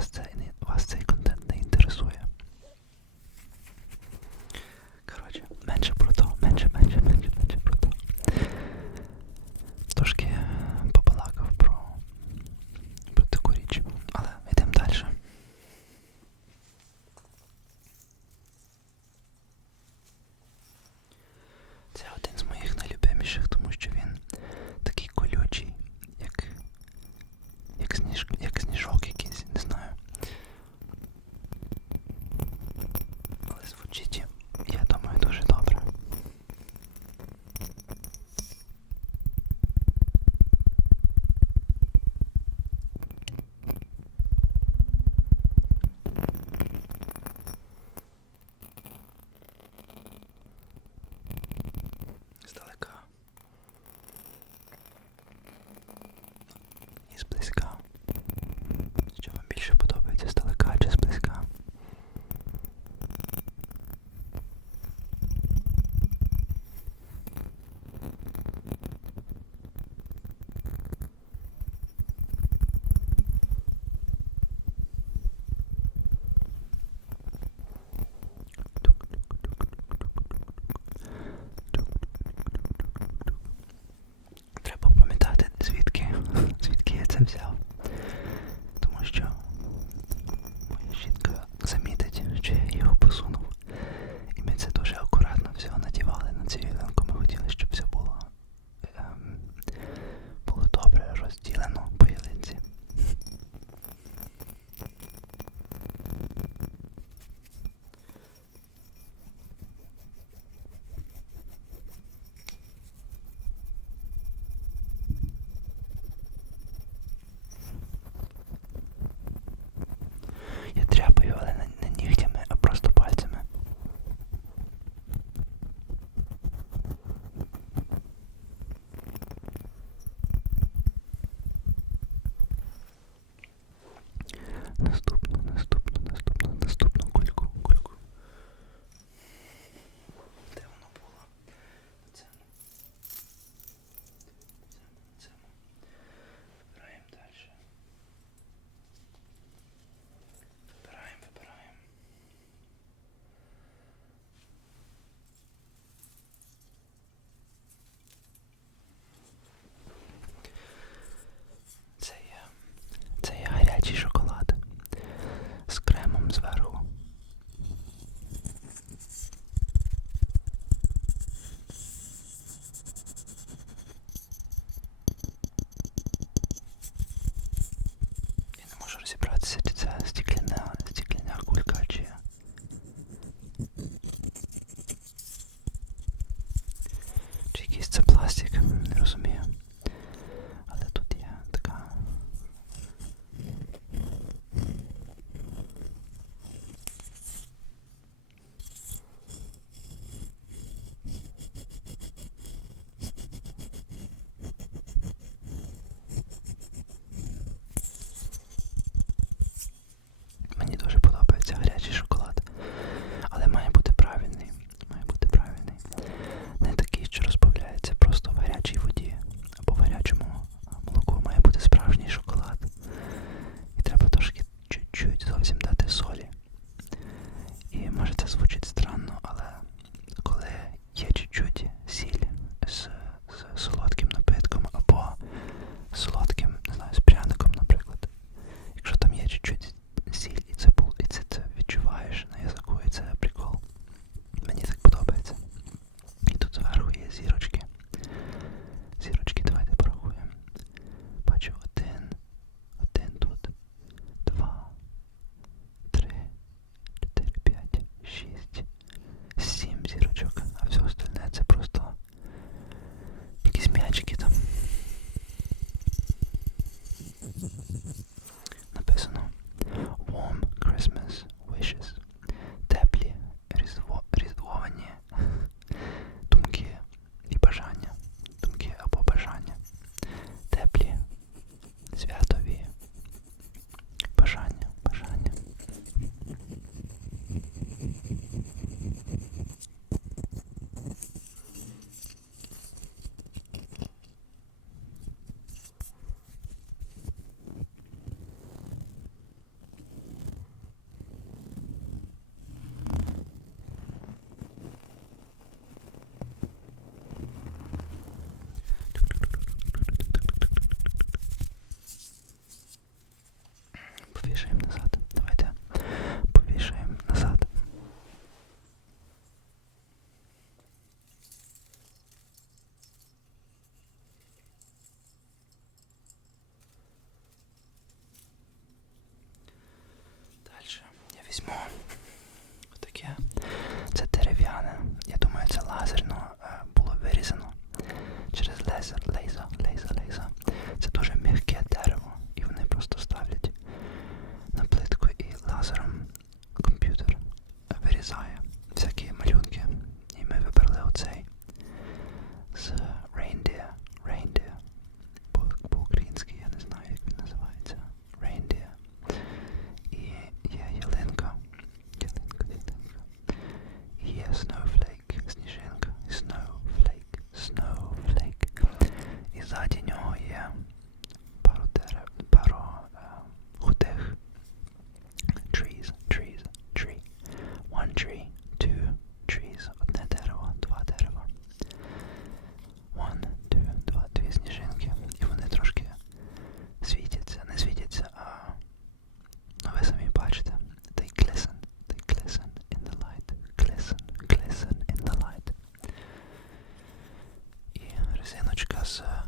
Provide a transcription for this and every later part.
Wasser in den Wasser more. сыночка за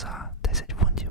за 10 фунтів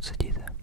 自己的。